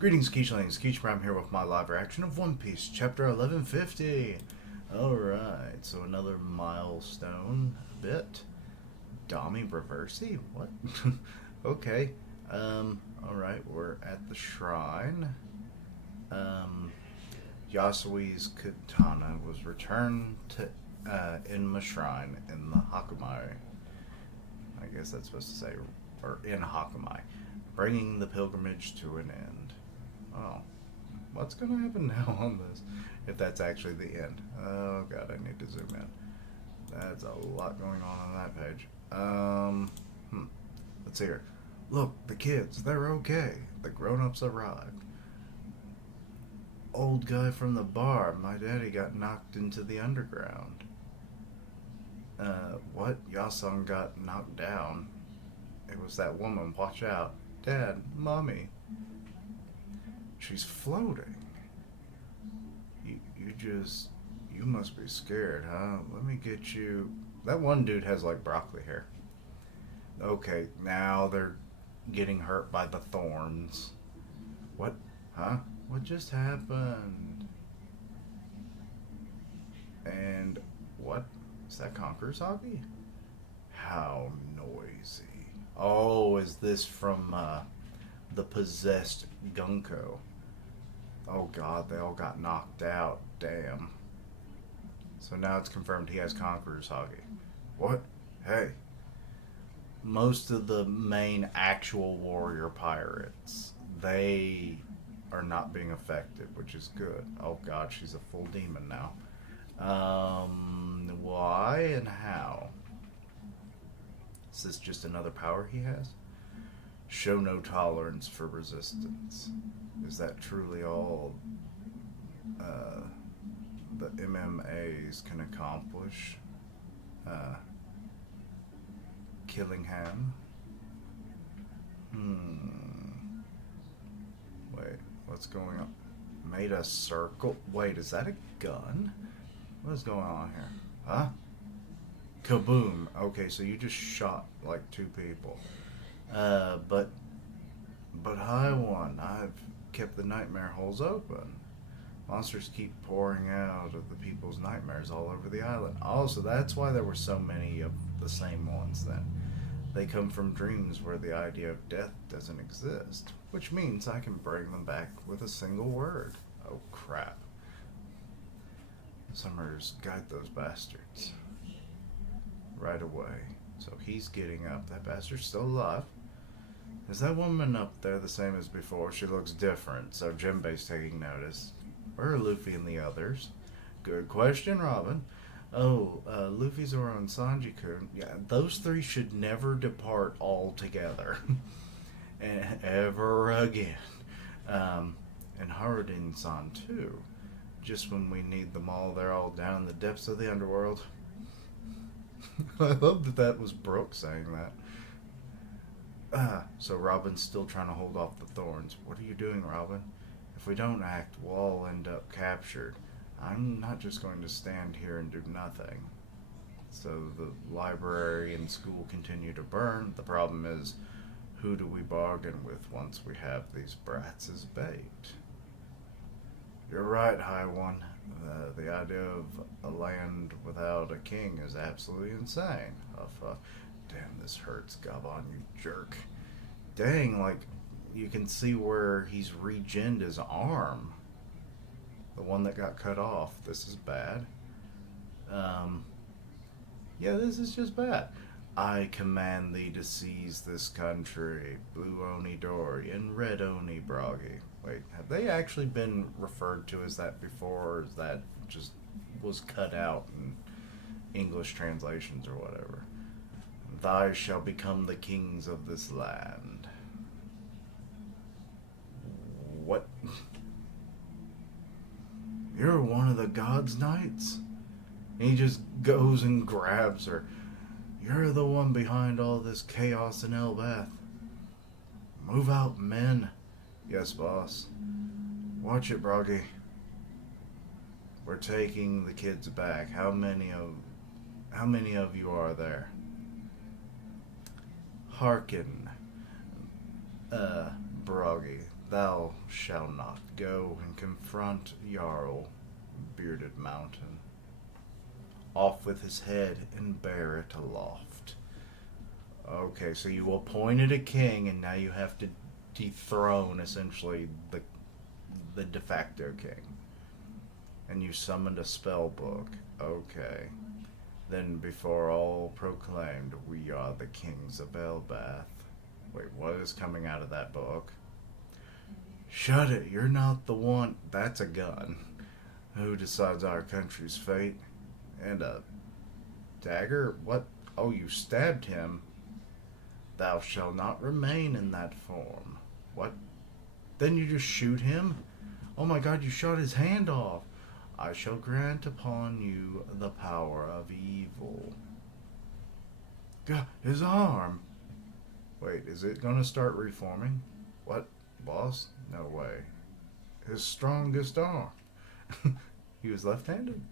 Greetings, Keechlings. Keech Prime here with my live reaction of One Piece, Chapter 1150. Alright, so another milestone bit. Dami Reversi? What? Okay. Alright, we're at the shrine. Yasui's katana was returned to Enma Shrine in the Hakamai. I guess that's supposed to say, or in Hakamai, bringing the pilgrimage to an end. Oh, what's going to happen now on this? If that's actually the end. Oh god, I need to zoom in. That's a lot going on that page. Let's see here. Look, the kids, they're okay. The grown-ups arrived. Old guy from the bar, my daddy got knocked into the underground. What? Yasung got knocked down. It was that woman, watch out. Dad, Mommy. She's floating. You must be scared, huh? Let me get you. That one dude has like broccoli hair. Okay, now they're getting hurt by the thorns. What? Huh? What just happened? And what? Is that Conqueror's Hobby? How noisy. Oh, is this from the possessed Gunko? Oh god, they all got knocked out. Damn. So now it's confirmed he has Conqueror's Hobby. What? Hey. Most of the main actual warrior pirates, they are not being affected, which is good. Oh god, she's a full demon now. Why and how? Is this just another power he has? Show no tolerance for resistance. Is that truly all the MMAs can accomplish? Killingham? Wait, what's going on? Made a circle? Wait, is that a gun? What is going on here? Huh? Kaboom. Okay, so you just shot like two people. But High One, I've kept the nightmare holes open. Monsters keep pouring out of the people's nightmares all over the island. Oh, so that's why there were so many of the same ones then. They come from dreams where the idea of death doesn't exist, which means I can bring them back with a single word. Oh crap. Summers, guide those bastards. Right away. So he's getting up. That bastard's still alive. Is that woman up there the same as before? She looks different, so Jinbei's taking notice. Where are Luffy and the others? Good question, Robin. Oh, Luffy, Zoro, and Sanji-kun. Yeah, those three should never depart altogether. Ever again. And Harudin-san, too. Just when we need them all, they're all down in the depths of the underworld. I love that that was Brooke saying that. So Robin's still trying to hold off the thorns. What are you doing, Robin? If we don't act, we'll all end up captured. I'm not just going to stand here and do nothing. So the library and school continue to burn. The problem is, who do we bargain with once we have these brats as bait? You're right, High One. The idea of a land without a king is absolutely insane. Damn, this hurts, Gabon, you jerk. Dang, like, you can see where he's regened his arm. The one that got cut off. This is bad. Yeah, this is just bad. I command thee to seize this country, Blue Oni Dory and Red Oni Bragi. Wait, have they actually been referred to as that before, or is that just was cut out in English translations or whatever? Thy shall become the kings of this land. What? You're one of the gods' knights? And he just goes and grabs her. You're the one behind all this chaos in Elbath. Move out, men. Yes, boss. Watch it, Broggy. We're taking the kids back. How many of you are there? Hearken, Broggy. Thou shalt not go and confront Jarl Bearded Mountain. Off with his head and bear it aloft. Okay, so you appointed a king, and now you have to dethrone essentially the de facto king. And you summoned a spell book. Okay. Then before all proclaimed, we are the kings of Elbath. Wait, what is coming out of that book? Shut it, you're not the one. That's a gun. Who decides our country's fate? And a dagger? What? Oh, you stabbed him. Thou shalt not remain in that form. What? Then you just shoot him? Oh my god, you shot his hand off. I shall grant upon you the power of evil. God, his arm. Wait, is it gonna start reforming? What, boss? No way. His strongest arm. He was left-handed?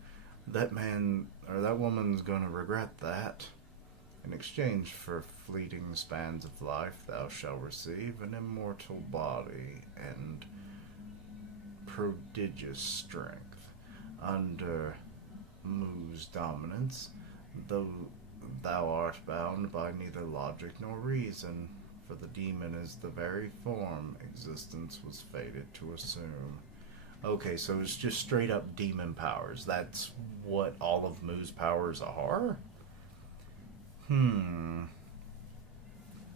That man, or that woman's gonna regret that. In exchange for fleeting spans of life, thou shalt receive an immortal body and prodigious strength. Under Mu's dominance, though thou art bound by neither logic nor reason, for the demon is the very form existence was fated to assume. Okay, so it's just straight up demon powers. That's what all of Mu's powers are?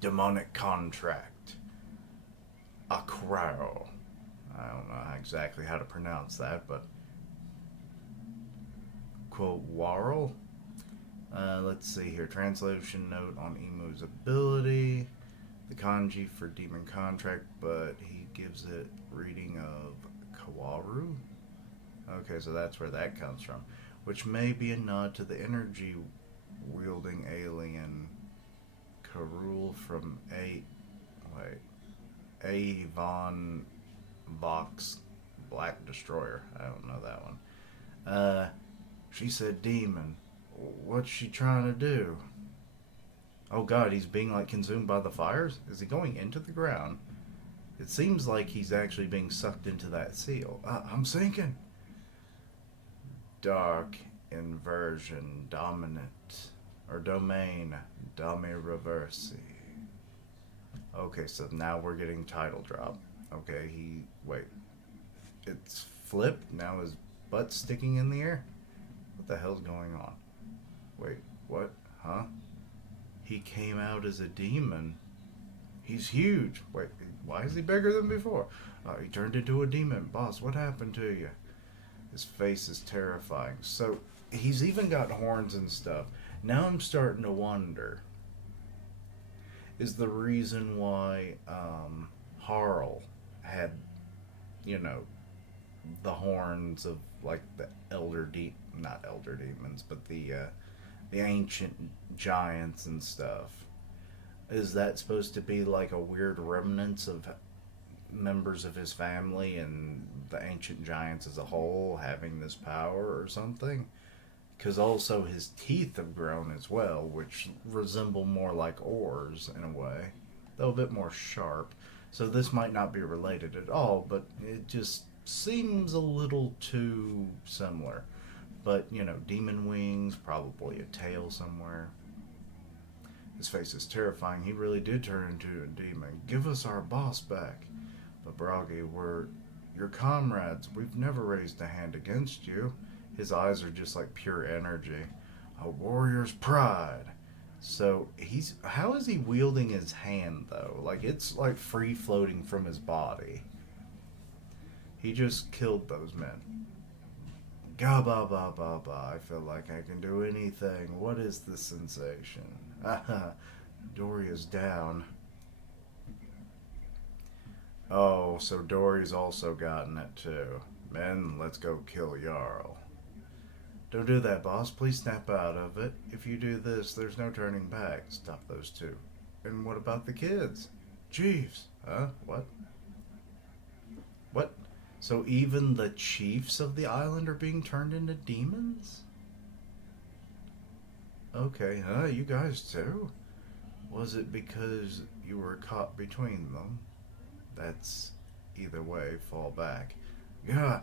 Demonic contract. Akrao. I don't know exactly how to pronounce that, but quote Warl. Let's see here. Translation note on Emu's ability. The kanji for demon contract, but he gives it reading of Kawaru. Okay, so that's where that comes from. Which may be a nod to the energy wielding alien Karul from Avon Vox Black Destroyer. I don't know that one. She said demon. What's she trying to do? Oh god, he's being like consumed by the fires? Is he going into the ground? It seems like he's actually being sucked into that seal. I'm sinking. Dark inversion dominant or domain Dami Reversi. Okay, so now we're getting title drop. Okay, it's flipped. Now his butt's sticking in the air. What the hell's going on? Wait, what? Huh? He came out as a demon. He's huge. Wait, why is he bigger than before? He turned into a demon. Boss, what happened to you? His face is terrifying. So, he's even got horns and stuff. Now I'm starting to wonder, is the reason why Harl had, the horns of, like, the not elder demons, but the ancient giants and stuff. Is that supposed to be like a weird remnants of members of his family and the ancient giants as a whole having this power or something? Because also his teeth have grown as well, which resemble more like oars in a way, though a bit more sharp. So this might not be related at all, but it just seems a little too similar. But, demon wings, probably a tail somewhere. His face is terrifying. He really did turn into a demon. Give us our boss back. But Bragi, we're your comrades. We've never raised a hand against you. His eyes are just like pure energy. A warrior's pride. So how is he wielding his hand though? Like it's like free floating from his body. He just killed those men. Ga ba ba ba ba. I feel like I can do anything. What is the sensation? Doria's down. Oh, so Dory's also gotten it too. Men, let's go kill Jarl. Don't do that, boss. Please snap out of it. If you do this, there's no turning back. Stop those two. And what about the kids? Chiefs. Huh? What? What? So even the chiefs of the island are being turned into demons? Okay, you guys too? Was it because you were caught between them? That's either way, fall back. Yeah.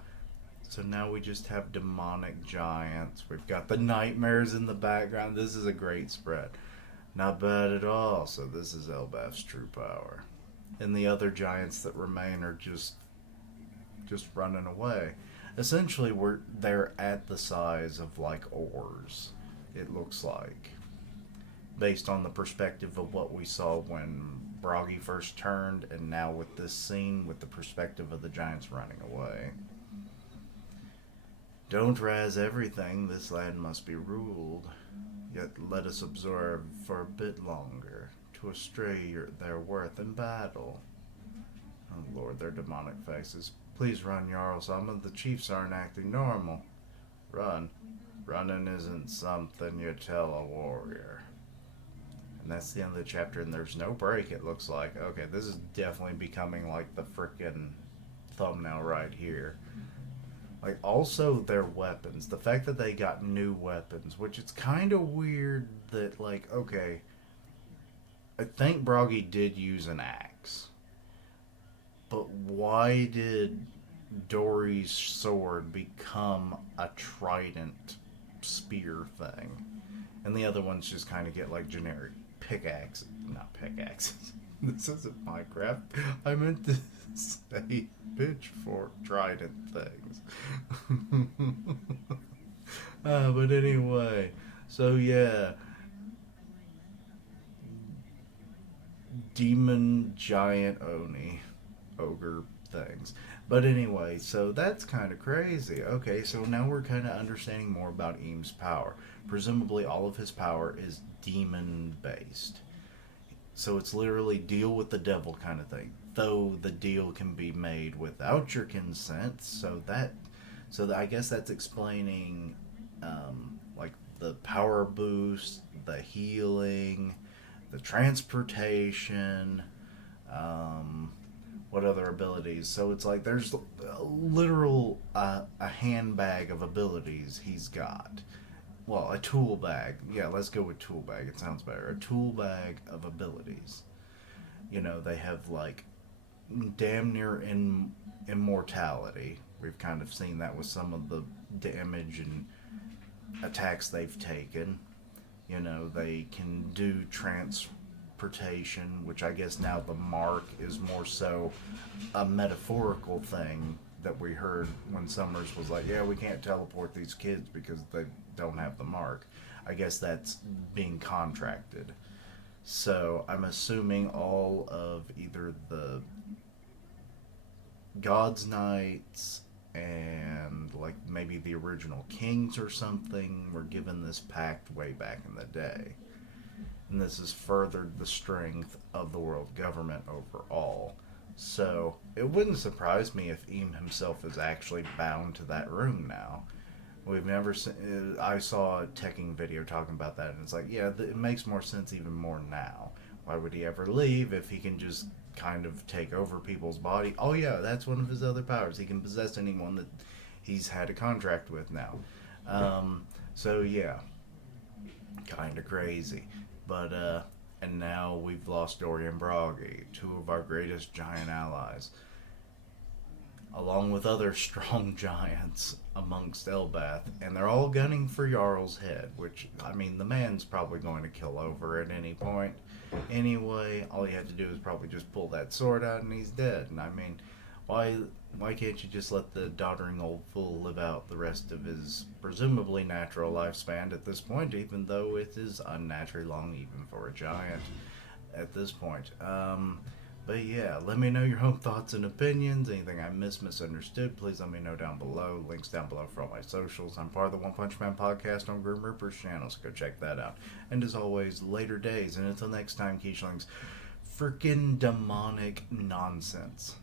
So now we just have demonic giants. We've got the nightmares in the background. This is a great spread. Not bad at all. So this is Elbaf's true power. And the other giants that remain are just running away. Essentially, they're at the size of like oars, it looks like, based on the perspective of what we saw when Bragi first turned, and now with this scene with the perspective of the giants running away. Don't razz everything, this land must be ruled, yet let us observe for a bit longer, to estray their worth in battle. Oh Lord, their demonic faces. Please run, Jarl. Some of the chiefs aren't acting normal. Run. Running isn't something you tell a warrior. And that's the end of the chapter, and there's no break, it looks like. Okay, this is definitely becoming like the frickin' thumbnail right here. Like, also their weapons. The fact that they got new weapons, which it's kind of weird that, like, okay, I think Bragi did use an axe. But why did Dory's sword become a trident spear thing? And the other ones just kind of get like generic pickaxes. Not pickaxes. This isn't Minecraft. I meant to say pitchfork trident things. But anyway, so yeah. Demon giant Oni. Ogre things. But anyway, so that's kind of crazy. Okay, so now we're kind of understanding more about Eam's power. Presumably all of his power is demon based. So it's literally deal with the devil kind of thing. Though the deal can be made without your consent, so I guess that's explaining like the power boost, the healing, the transportation, what other abilities. So it's like there's a literal a handbag of abilities he's got. Well, a tool bag. Yeah, let's go with tool bag. It sounds better. A tool bag of abilities. You know, they have like damn near immortality. We've kind of seen that with some of the damage and attacks they've taken. You know, they can do transportation, which I guess now the mark is more so a metaphorical thing that we heard when Summers was like, yeah, we can't teleport these kids because they don't have the mark. I guess that's being contracted. So I'm assuming all of either the God's Knights and like maybe the original kings or something were given this pact way back in the day. And this has furthered the strength of the world government overall. So it wouldn't surprise me if Eam himself is actually bound to that room now. We've never seen. I saw a teching video talking about that, and it's like, yeah, it makes more sense even more now. Why would he ever leave if he can just kind of take over people's body? Oh yeah, that's one of his other powers. He can possess anyone that he's had a contract with now. So yeah, kind of crazy. But and now we've lost Dory and Bragi, two of our greatest giant allies, along with other strong giants amongst Elbath, and they're all gunning for Jarl's head, which, I mean, the man's probably going to kill over at any point. Anyway, all he had to do is probably just pull that sword out and he's dead. And I mean, why can't you just let the doddering old fool live out the rest of his presumably natural lifespan at this point, even though it is unnaturally long even for a giant at this point. But yeah, let me know your own thoughts and opinions. Anything I misunderstood, please let me know down below. Links down below for all my socials. I'm part of the One Punch Man podcast on Grim Reaper's channel, so go check that out. And as always, later days. And until next time, Keishlings, freaking demonic nonsense.